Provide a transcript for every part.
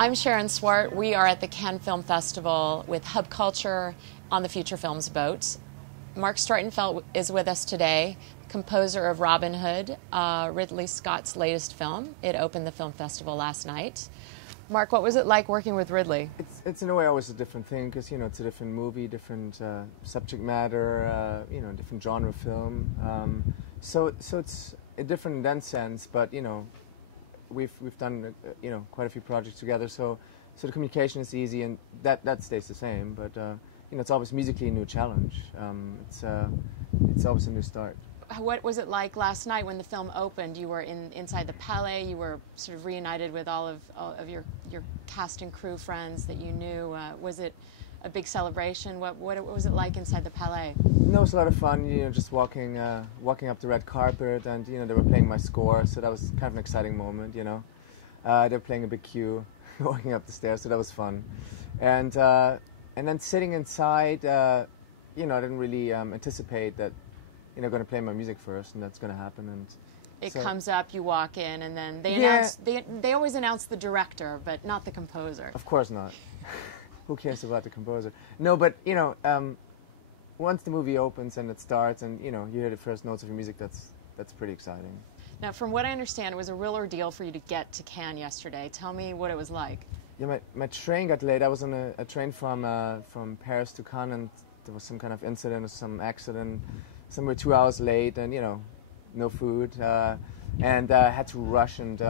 I'm Sharon Swart. We are at the Cannes Film Festival with Hub Culture on the Future Films boat. Marc Streitenfeld is with us today, composer of Robin Hood, Ridley Scott's latest film. It opened the film festival last night. Marc, what was it like working with Ridley? It's in a way always a different thing because, you know, it's a different movie, different subject matter, you know, different genre film. So it's different in that sense, but, you know, we've done, you know, quite a few projects together, so the communication is easy, and that stays the same, but, you know, it's always musically a new challenge. It's always a new start. What was it like last night when the film opened? You were inside the Palais. You were sort of reunited with all of your cast and crew friends that you knew. Was it a big celebration? What was it like inside the Palais? No, it was a lot of fun. You know, just walking up the red carpet, and you know they were playing my score, so that was kind of an exciting moment. You know, they were playing a big cue, walking up the stairs, so that was fun. And then sitting inside, you know, I didn't really anticipate that. You know, going to play my music first, and that's going to happen. And it comes up, you walk in, and then they announce. They always announce the director, but not the composer. Of course not. Who cares about the composer? No, but you know, once the movie opens and it starts, and you know, you hear the first notes of your music, that's pretty exciting. Now, from what I understand, it was a real ordeal for you to get to Cannes yesterday. Tell me what it was like. Yeah, my train got late. I was on a train from Paris to Cannes, and there was some kind of incident or some accident. Some were 2 hours late, and you know, no food, and had to rush and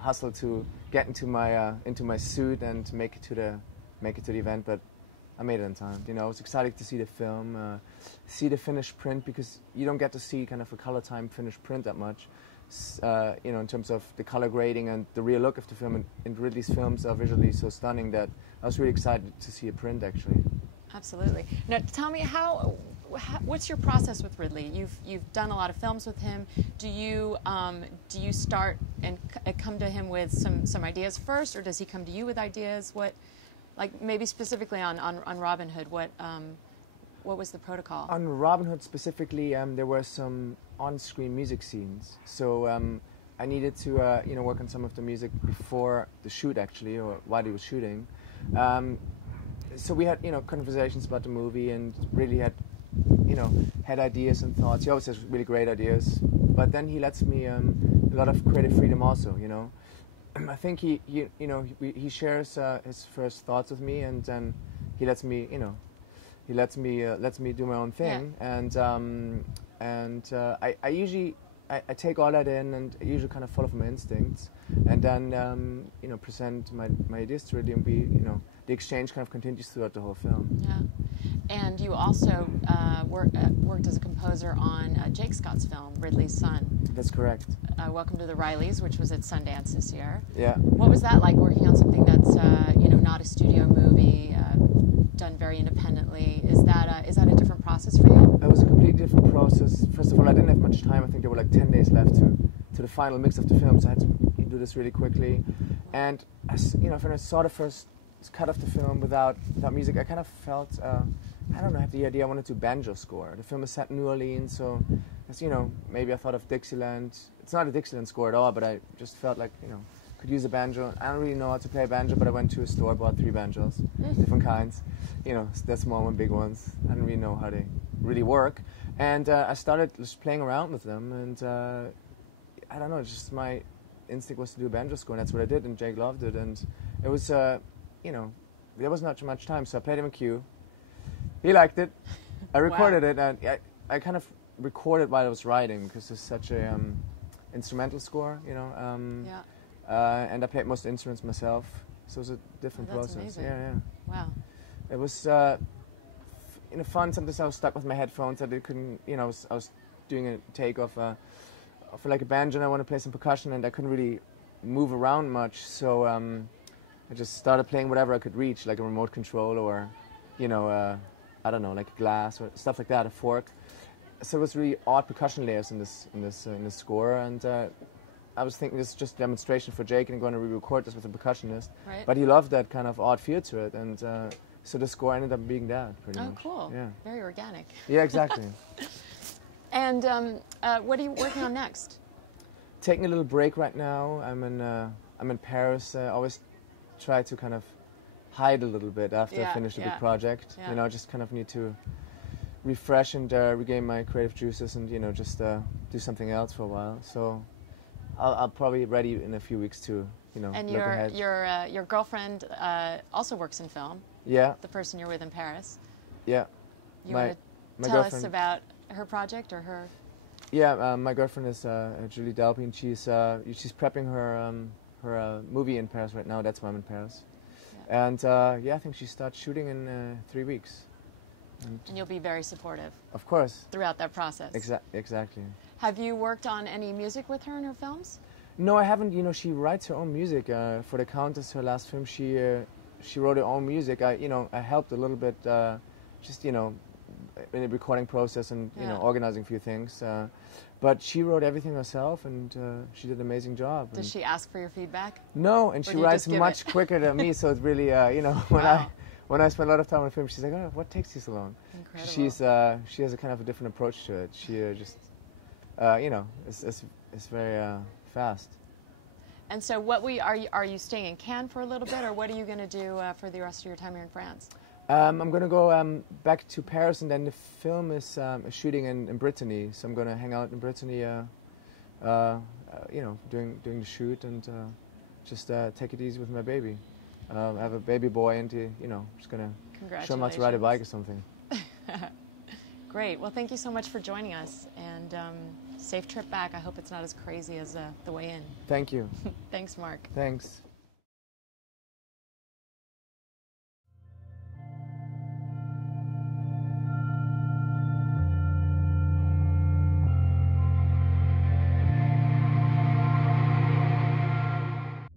hustle to get into my suit and make it to the event. But I made it in time. You know, I was excited to see the film, see the finished print, because you don't get to see kind of a color time finished print that much. You know, in terms of the color grading and the real look of the film. And Ridley's films are visually so stunning that I was really excited to see a print actually. Absolutely. Now, tell me what's your process with Ridley? You've done a lot of films with him. Do you start and come to him with some ideas first, or does he come to you with ideas? What, like maybe specifically on Robin Hood, what was the protocol? On Robin Hood specifically, there were some on-screen music scenes, so I needed to you know, work on some of the music before the shoot actually, or while he was shooting. So we had, you know, conversations about the movie, and really had, you know, had ideas and thoughts. He always has really great ideas, but then he lets me a lot of creative freedom also. You know, I think he he shares his first thoughts with me, and then he lets me, you know, lets me do my own thing. Yeah. And I usually I take all that in, and I usually kind of follow my instincts, and then you know, present my ideas to Ridley, and you know, the exchange kind of continues throughout the whole film. Yeah. And you also worked as a composer on Jake Scott's film, Ridley's Son. That's correct. Welcome to the Rileys, which was at Sundance this year. Yeah. What was that like, working on something that's you know, not a studio movie, done very independently? Is that a different process for you? It was a completely different process. First of all, I didn't have much time. I think there were like 10 days left to the final mix of the film, so I had to do this really quickly. And you know, when I saw the first cut of the film without music, I kind of felt, I don't know, I had the idea I wanted to banjo score. The film is set in New Orleans, so, as you know, maybe I thought of Dixieland. It's not a Dixieland score at all, but I just felt like, you know, could use a banjo. I don't really know how to play a banjo, but I went to a store, bought 3 banjos, different kinds. You know, they're small and big ones. I don't really know how they really work. And I started just playing around with them, and I don't know, just my instinct was to do a banjo score, and that's what I did, and Jake loved it, and it was, you know, there was not much time, so I played him a cue. He liked it. I recorded it, and I kind of recorded while I was writing, because it's such a instrumental score, you know. And I played most instruments myself, so it was a different process. Amazing. Yeah. Wow. It was you know, fun. Sometimes I was stuck with my headphones. I couldn't, you know, I was doing a take of like a banjo, and I want to play some percussion, and I couldn't really move around much, so I just started playing whatever I could reach, like a remote control, or, you know, I don't know, like a glass or stuff like that, a fork. So it was really odd percussion layers in this score, and I was thinking this is just a demonstration for Jake, and I'm going to re-record this with a percussionist. Right. But he loved that kind of odd feel to it, and so the score ended up being that pretty much. Oh, cool! Yeah. Very organic. Yeah, exactly. And what are you working on next? Taking a little break right now. I'm in Paris. Always try to kind of hide a little bit after I finish a big project. Yeah. You know, just kind of need to refresh and regain my creative juices, and you know, just do something else for a while. So I'll probably be ready in a few weeks to, you know, and look ahead. your girlfriend also works in film. Yeah. The person you're with in Paris. Yeah. You want to tell us about her project or her? Yeah, my girlfriend is Julie Dalpin. She's prepping her movie in Paris right now. That's why I'm in Paris. Yeah. And yeah, I think she starts shooting in 3 weeks. And you'll be very supportive. Of course. Throughout that process. Exactly. Have you worked on any music with her in her films? No, I haven't. You know, she writes her own music. For The Countess, her last film, she wrote her own music. I helped a little bit, just, you know, in the recording process and, you know, organizing a few things. But she wrote everything herself, and she did an amazing job. Does she ask for your feedback? No, and she writes much quicker than me, so it's really, you know, when I spend a lot of time on film, she's like, oh, what takes you so long? Incredible. She has a kind of a different approach to it. She just, you know, it's very fast. And so are you staying in Cannes for a little bit, or what are you going to do for the rest of your time here in France? I'm going to go back to Paris, and then the film is shooting in Brittany. So I'm going to hang out in Brittany, you know, doing the shoot, and just take it easy with my baby. I have a baby boy, and you know, just going to show him how to ride a bike or something. Great. Well, thank you so much for joining us, and safe trip back. I hope it's not as crazy as the way in. Thank you. Thanks, Marc. Thanks.